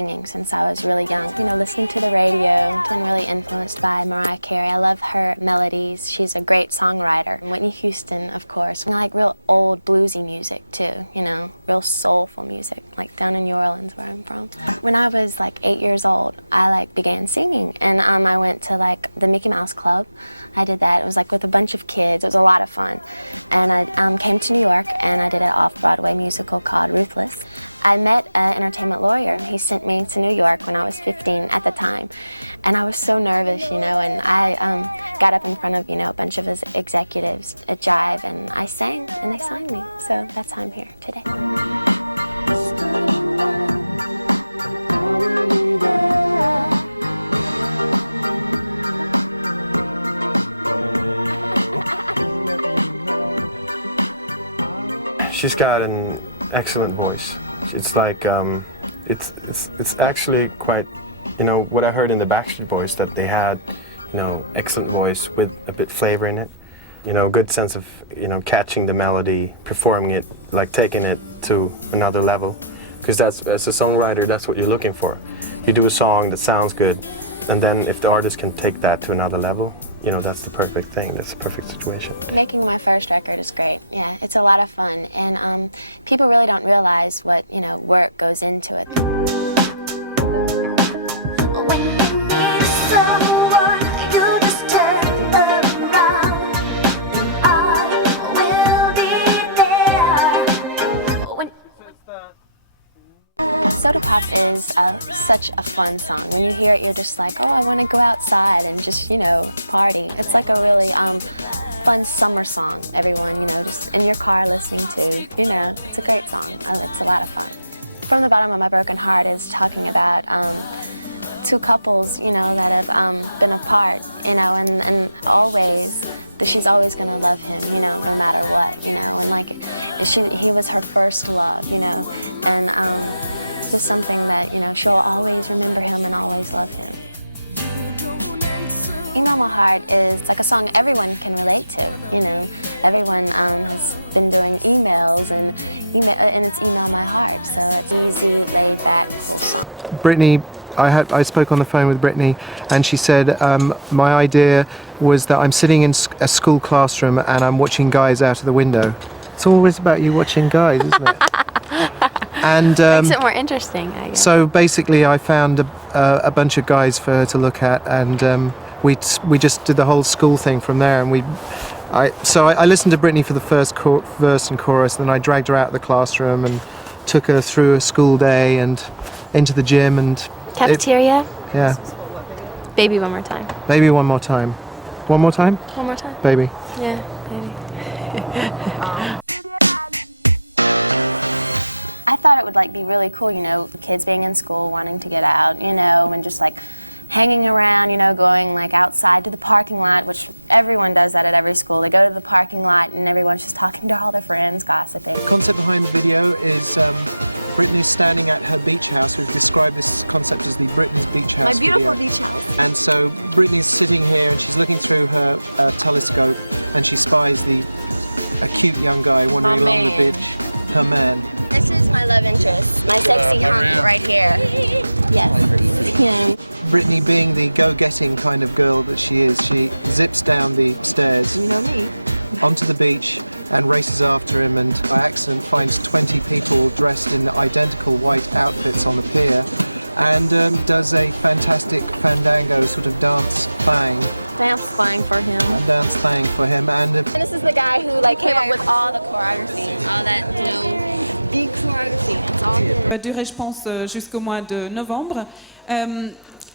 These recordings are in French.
singing since I was really young. You know, listening to the radio, been really influenced by Mariah Carey. I love her melodies. She's a great songwriter. Whitney Houston, of course. I like real old bluesy music too, you know, real soulful music, like down in New Orleans where I'm from. When I was like 8 years old, I began singing, and I went to the Mickey Mouse Club. I did that. It was with a bunch of kids. It was a lot of fun. And I came to New York, and I did an off-Broadway musical called Ruthless. I met an entertainment lawyer. He sent me to New York when I was 15 at the time. And I was so nervous, you know, and I got up in front of, a bunch of his executives at Jive, and I sang, and they signed me. So that's how I'm here today. She's got an excellent voice. It's it's actually quite, what I heard in the Backstreet Boys, that they had, excellent voice with a bit flavor in it. Good sense of, catching the melody, performing it, taking it to another level. Because as a songwriter, that's what you're looking for. You do a song that sounds good, and then if the artist can take that to another level, that's the perfect thing. That's the perfect situation. Making my first record is great. Yeah, it's a lot of fun, and people really don't realize what work goes into it. When you need someone, you just turn around, and I will be there. Soda Pop is such a fun song. When you hear it, you're just like, oh, I want to go outside and just, party. It's like a really fun summer song, everyone, just in your car listening to. It's a great song. It's a lot of fun. From the Bottom of My Broken Heart is talking about two couples, that have been apart, and always, that she's always going to love him, no matter what, he was her first love, and it's something that, she'll always remember him and always love him. You Know My Heart is like a song everyone can relate to, everyone has been doing emails, and it's emailed my heart, so it's easy to relate that. Britney, I spoke on the phone with Britney, and she said my idea was that I'm sitting in a school classroom and I'm watching guys out of the window. It's always about you watching guys, isn't it? And makes it more interesting, I guess. So basically, I found a bunch of guys for her to look at, and we just did the whole school thing from there. And I listened to Britney for the first verse and chorus, and then I dragged her out of the classroom and took her through a school day and into the gym and cafeteria. Yeah. Baby one more time. Baby one more time. One more time? One more time. Baby. Yeah, baby. I thought it would be really cool, kids being in school, wanting to get out, and just hanging around, going outside to the parking lot, which everyone does that at every school. They go to the parking lot and everyone's just talking to all their friends, gossiping. The concept behind the video is Britney standing at her beach house. Is described as this concept as the Britney beach house for the light. And so Britney's sitting here, looking through her telescope, and she spies a cute young guy wandering along the beach. Her man. This is my love interest, my sexy hunk right here. Yes. Britney, being the go-getting kind of girl that she is, she zips down the stairs onto the beach and races after him, and by accident finds 20 people dressed in identical white outfits on the pier, and does a fantastic fandango sort of dance bang. Dance bang for him. And dance bang for him. And this is the guy who came up with all the choreography, all that, deep choreography. Va durer, je pense, jusqu'au mois de novembre.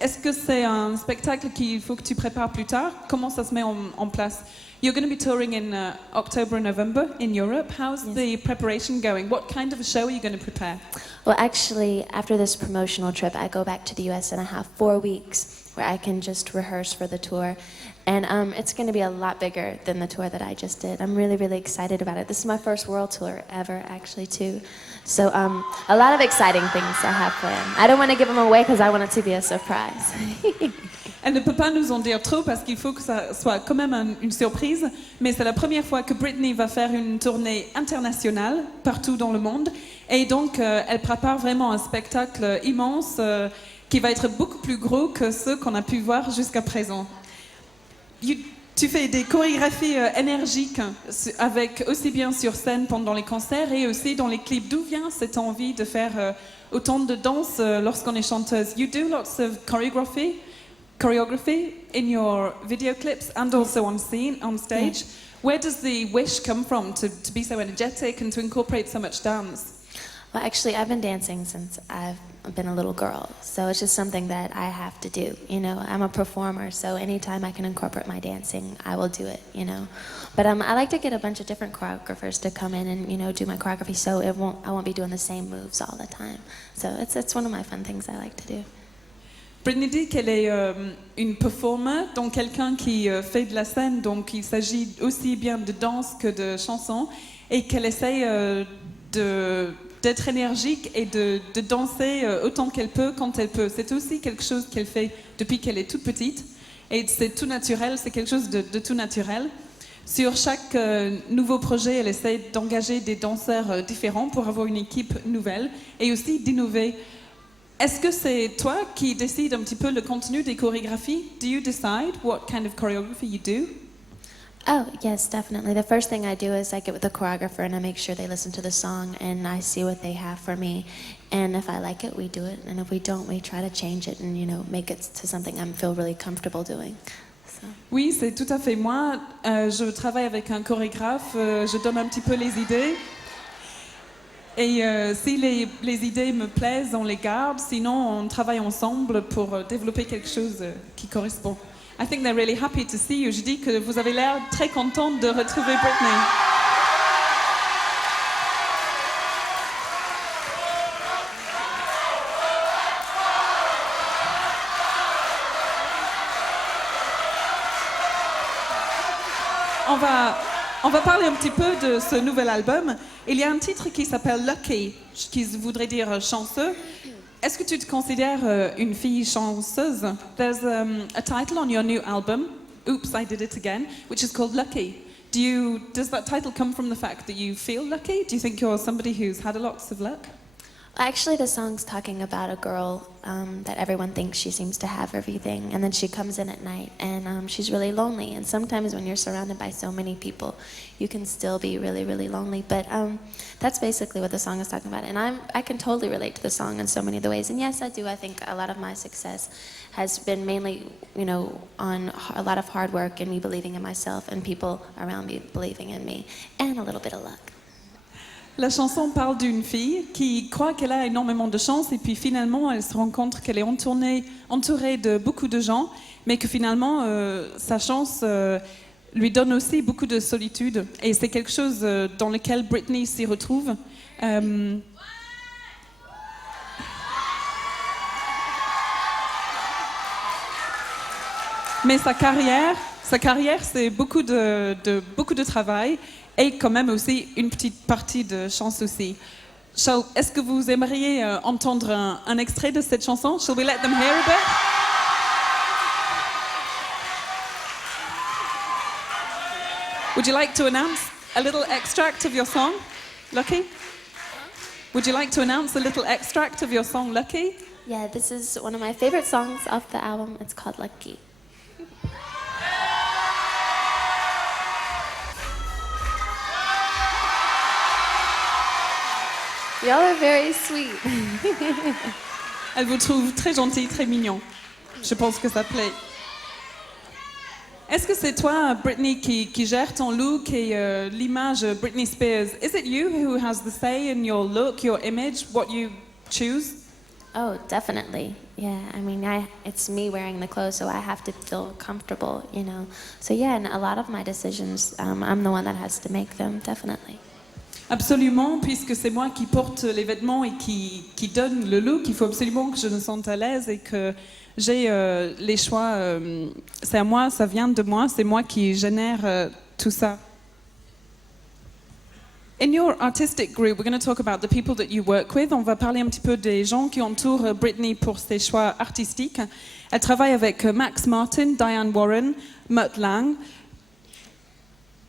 Est-ce que c'est un spectacle qu'il faut que tu prépares plus tard? Comment ça se met en place? You're going to be touring in October and November in Europe. How's the preparation going? What kind of a show are you going to prepare? Well, actually, after this promotional trip, I go back to the US and I have 4 weeks where I can just rehearse for the tour. And it's going to be a lot bigger than the tour that I just did. I'm really, really excited about it. This is my first world tour ever, actually, too. So a lot of exciting things I have planned. I don't want to give them away because I want it to be a surprise. Elle ne peut pas nous en dire trop parce qu'il faut que ça soit quand même une surprise, mais c'est la première fois que Britney va faire une tournée internationale partout dans le monde. Et donc, elle prépare vraiment un spectacle immense qui va être beaucoup plus gros que ceux qu'on a pu voir jusqu'à présent. Tu fais des chorégraphies énergiques avec aussi bien sur scène pendant les concerts et aussi dans les clips. D'où vient cette envie de faire autant de danse lorsqu'on est chanteuse? You do lots of choreography in your video clips and also on stage. Yeah. Where does the wish come from to be so energetic and to incorporate so much dance? Well, actually, I've been dancing since I've been a little girl, so it's just something that I have to do. You know, I'm a performer, so anytime I can incorporate my dancing, I will do it. You know, but I like to get a bunch of different choreographers to come in and do my choreography, so I won't be doing the same moves all the time. So it's one of my fun things I like to do. Britney dit qu'elle est une performer, donc quelqu'un qui fait de la scène, donc il s'agit aussi bien de danse que de chanson, et qu'elle essaye d'être énergique et de danser autant qu'elle peut, quand elle peut. C'est aussi quelque chose qu'elle fait depuis qu'elle est toute petite, et c'est tout naturel, c'est quelque chose de tout naturel. Sur chaque nouveau projet, elle essaie d'engager des danseurs différents pour avoir une équipe nouvelle, et aussi d'innover. Est-ce que c'est toi qui décides un petit peu le contenu des chorégraphies? Do you decide what kind of choreography you do? Oh, yes, definitely. The first thing I do is I get with the choreographer and I make sure they listen to the song and I see what they have for me. And if I like it, we do it. And if we don't, we try to change it and, make it to something I feel really comfortable doing. So. Oui, c'est tout à fait moi. Je travaille avec un chorégraphe, je donne un petit peu les idées. Et si les idées me plaisent, on les garde. Sinon, on travaille ensemble pour développer quelque chose qui correspond. I think they're really happy to see you. Je dis que vous avez l'air très contente de retrouver Britney. On va parler un petit peu de ce nouvel album. Il y a un titre qui s'appelle Lucky, qui voudrait dire chanceux. Est-ce que tu te considères une fille chanceuse? There's a title on your new album, Oops, I Did It Again, which is called Lucky. Does that title come from the fact that you feel lucky? Do you think you're somebody who's had lots of luck? Actually, the song's talking about a girl that everyone thinks she seems to have everything, and then she comes in at night, and she's really lonely. And sometimes when you're surrounded by so many people, you can still be really, really lonely. But that's basically what the song is talking about. And I can totally relate to the song in so many of the ways. And yes, I do. I think a lot of my success has been mainly, on a lot of hard work and me believing in myself and people around me believing in me, and a little bit of luck. La chanson parle d'une fille qui croit qu'elle a énormément de chance et puis finalement elle se rend compte qu'elle est entourée de beaucoup de gens, mais que finalement sa chance lui donne aussi beaucoup de solitude. Et c'est quelque chose dans lequel Britney s'y retrouve. Mais sa carrière c'est beaucoup de travail. Et quand même aussi une petite partie de chance aussi. Est-ce que vous aimeriez entendre un extrait de cette chanson? Shall we let them hear a bit? Would you like to announce a little extract of your song, Lucky? Would you like to announce a little extract of your song, Lucky? Yeah, this is one of my favorite songs off the album. It's called Lucky. Y'all are very sweet. Elle vous trouve très gentil, très mignon. Je pense que ça plaît. Est-ce que c'est toi, Britney, qui gère ton look et l'image Britney Spears? Is it you who has the say in your look, your image, what you choose? Oh, definitely. Yeah, I mean, it's me wearing the clothes, so I have to feel comfortable, So yeah, and a lot of my decisions, I'm the one that has to make them, definitely. Absolument, puisque c'est moi qui porte les vêtements et qui donne le look, il faut absolument que je me sente à l'aise et que j'ai les choix. C'est à moi, ça vient de moi, c'est moi qui génère tout ça. In your artistic group, we're going to talk about the people that you work with. On va parler un petit peu des gens qui entourent Britney pour ses choix artistiques. Elle travaille avec Max Martin, Diane Warren, Mutt Lange.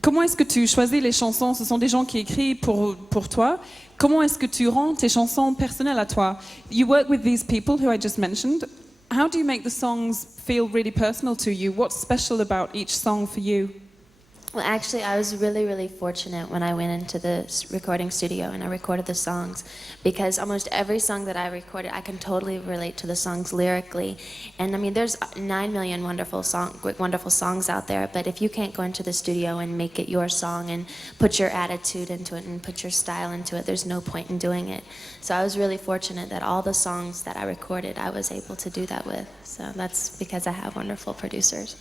Comment est-ce que tu choisis les chansons? Ce sont des gens qui écrivent pour toi. Comment est-ce que tu rends tes chansons personnelles à toi? You work with these people who I just mentioned. How do you make the songs feel really personal to you? What's special about each song for you? Well, actually, I was really, really fortunate when I went into the recording studio and I recorded the songs, because almost every song that I recorded, I can totally relate to the songs lyrically. And I mean, there's 9 million wonderful songs out there, but if you can't go into the studio and make it your song and put your attitude into it and put your style into it, there's no point in doing it. So I was really fortunate that all the songs that I recorded, I was able to do that with. So that's because I have wonderful producers.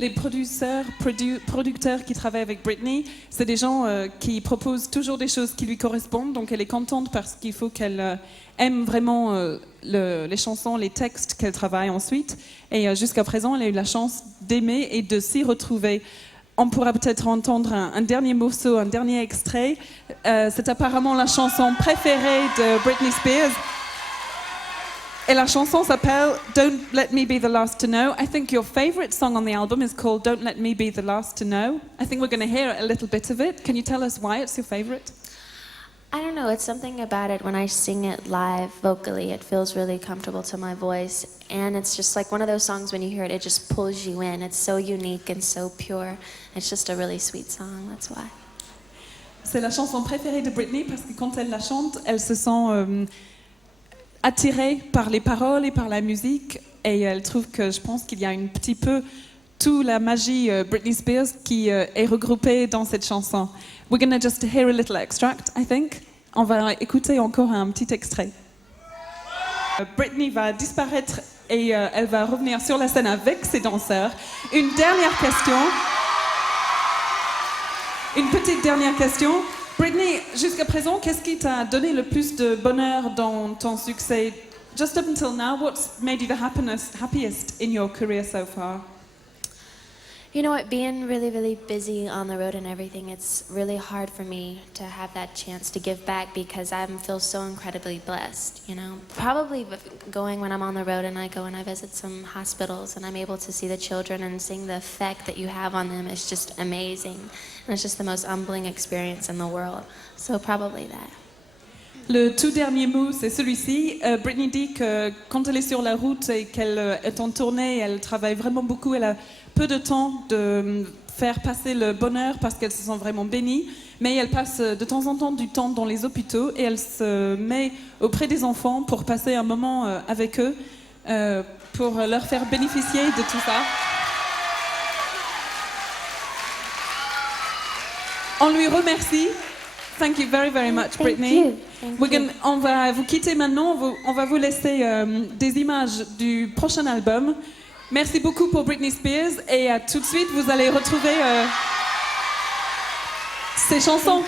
Les producteurs qui travaillent avec Britney, c'est des gens qui proposent toujours des choses qui lui correspondent, donc elle est contente parce qu'il faut qu'elle aime vraiment les chansons, les textes qu'elle travaille ensuite. Et jusqu'à présent, elle a eu la chance d'aimer et de s'y retrouver. On pourra peut-être entendre un dernier morceau, un dernier extrait. C'est apparemment la chanson préférée de Britney Spears. Et la chanson s'appelle Don't Let Me Be the Last to Know. I think your favorite song on the album is called Don't Let Me Be the Last to Know. I think we're going to hear a little bit of it. Can you tell us why it's your favorite? I don't know, it's something about it when I sing it live vocally, it feels really comfortable to my voice, and it's just like one of those songs when you hear it, it just pulls you in. It's so unique and so pure. It's just a really sweet song, that's why. C'est la chanson préférée de Britney parce que quand elle la chante, elle se sent attirée par les paroles et par la musique, et elle trouve que je pense qu'il y a un petit peu toute la magie Britney Spears qui est regroupée dans cette chanson. We're going to just hear a little extract, I think. On va écouter encore un petit extrait. Britney va disparaître et elle va revenir sur la scène avec ses danseurs. Une dernière question. Une petite dernière question. Britney, jusqu'à présent, qu'est-ce qui t'a donné le plus de bonheur dans ton succès? Just up until now, what's made you the happiest in your career so far? You know what, being really, really busy on the road and everything, it's really hard for me to have that chance to give back because I feel so incredibly blessed, you know. Probably going when I'm on the road and I go and I visit some hospitals and I'm able to see the children and seeing the effect that you have on them is just amazing. And it's just the most humbling experience in the world. So probably that. Le tout dernier mot, c'est celui-ci. Britney dit que quand elle est sur la route et qu'elle est en tournée, elle travaille vraiment beaucoup, elle a peu de temps de faire passer le bonheur parce qu'elle se sent vraiment bénie, mais elle passe de temps en temps du temps dans les hôpitaux et elle se met auprès des enfants pour passer un moment avec eux, pour leur faire bénéficier de tout ça. On lui remercie. Thank you very, very much, Britney. On va vous quitter maintenant. On va vous laisser des images du prochain album. Merci beaucoup pour Britney Spears et tout de suite, vous allez retrouver ces chansons.